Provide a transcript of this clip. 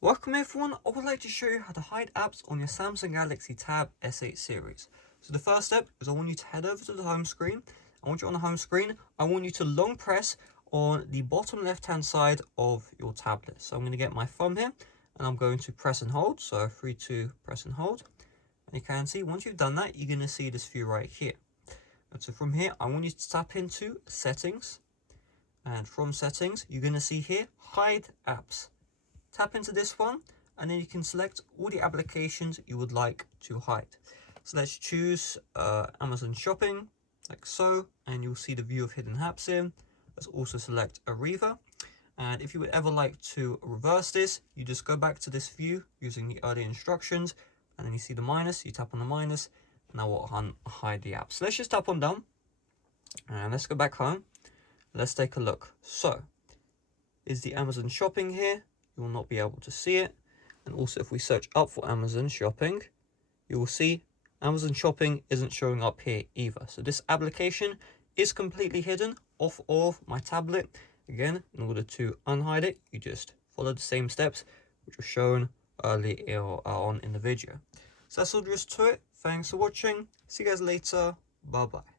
Welcome everyone, I would like to show you how to hide apps on your Samsung Galaxy Tab S8 series. So the first step is I want you to head over to the home screen. Once you're on the home screen, I want you to long press on the bottom left hand side of your tablet. So I'm going to get my thumb here and I'm going to press and hold. So 3, 2, press and hold. And you can see once you've done that, you're going to see this view right here. And so from here, I want you to tap into settings. And from settings, you're going to see here, hide apps. Tap into this one and then you can select all the applications you would like to hide. So let's choose Amazon Shopping, like so, and you'll see the view of hidden apps here. Let's also select Ariva. And if you would ever like to reverse this, you just go back to this view using the earlier instructions, and then you see the minus, you tap on the minus, and that will hide the app. So let's just tap on done, and let's go back home. Let's take a look. So, is the Amazon Shopping here? You will not be able to see it. And also if we search up for Amazon Shopping, you will see Amazon Shopping isn't showing up here either. So this application is completely hidden off of my tablet. Again, in order to unhide it, you just follow the same steps which were shown earlier on in the video. So that's all there is to it. Thanks for watching. See you guys later. Bye bye.